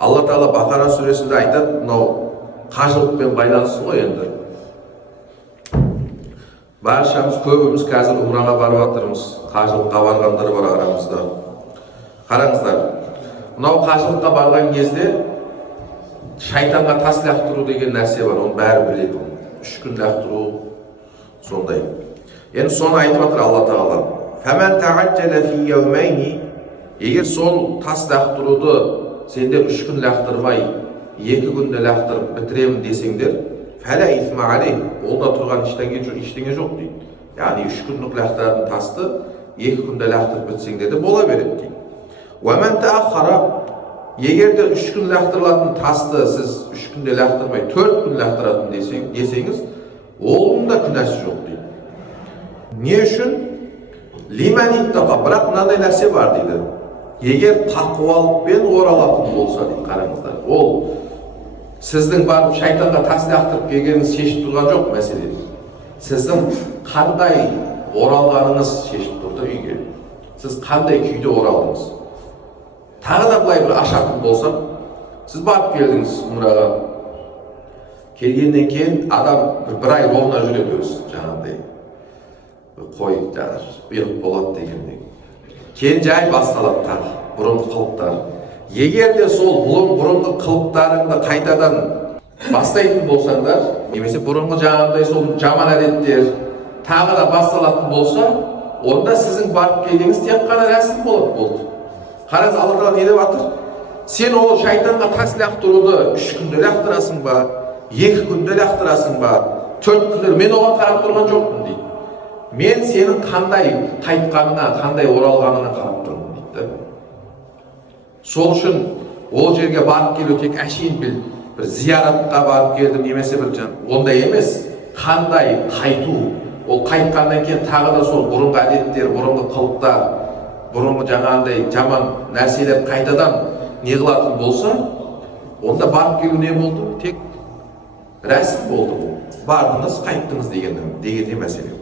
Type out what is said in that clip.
Алла Тағала Бақара сүресінде айтады, мынау қажылықпен байланысты ғой енді. Баршамыз көбіміз қазір умраға барып жатырмыз. Қажылыққа барғандар бар арамызда. Қараңыздар, мынау қажылыққа барған кезде шайтанға тас лақтыру деген нәрсе бар, оны бәрі біледі. 3 күн лақтыру сондай. Енді соны айтып жатыр Алла Тағала. Фәмән тағаджәлә фи яумайни, егер сол тас лақтыруды сендер 3 күн лақтырмай, 2 күнде лақтырып бітіремін десеңдер, фәлә исма алейх, ол да тұрған ештеңе жоқ дейді. Яғни 3 күндік лақтыратын тасты 2 күнде лақтырып бітсеңдер де бола береді дейді. Уәмән тәахара, егер де 3 күн лақтырылатын тасты сіз 3 күнде лақтырмай 4 күн лақтыратын десеңіз, оның да күнәсі жоқ дейді. Не үшін? Лиманиттаға, бірақ мынандай нәрсе бар дейді. Егер тақуалықпен оралатын болса дейді, қараңыздар. Ол сіздің барып шайтанға тас лақтырып келгеніңіз шешіп тұрған жоқ мәселе. Сіздің қандай оралғаныңыз шешіп тұрды үйге. Сіз қандай күйде оралдыңыз. Тағы да былай бір ашатын болсам, сіз барып келдіңіз умраға. Келгеннен кейін адам бір ай ровна жүреді өзі, жаңағыдай. Қой, бұйрық болады дегендей. Кейін жай басталады тағы, бұрынғы қылықтар. Егер де сол бұрынғы қылықтарыңды қайтадан бастайтын болсаңдар, немесе бұрынғы жаңағыдай сол жаман әдеттер тағы да басталатын болса, онда сіздің барып келгеніңіз тек қана рәсім болды. Қараңыз, Алла Тағала не деп жатыр? Сен ол шайтанға тас лақтыруды 3 күнде лақтырасың ба, 2 күнде лақтырасың ба, 4 күнде, мен оған қарап тұрған жоқпын дейді. Мен сенің қандай қайтқаныңа, қандай оралғаныңа қарап тұрмын дейді. Сол үшін ол жерге барып келу тек әшейін бір зияратқа барып келдім немесе бір ондай емес. Қандай қайту, ол қайтқаннан кейін тағы да сол бұрынғы әдеттер, бұрынғы қылықтар, бұрынғы жаңағындай жаман нәрселер қайтадан не қылатын болса, онда барып келу не болды? Тек рәсім болды. Бардыңыз, қайттыңыз деген мәселе.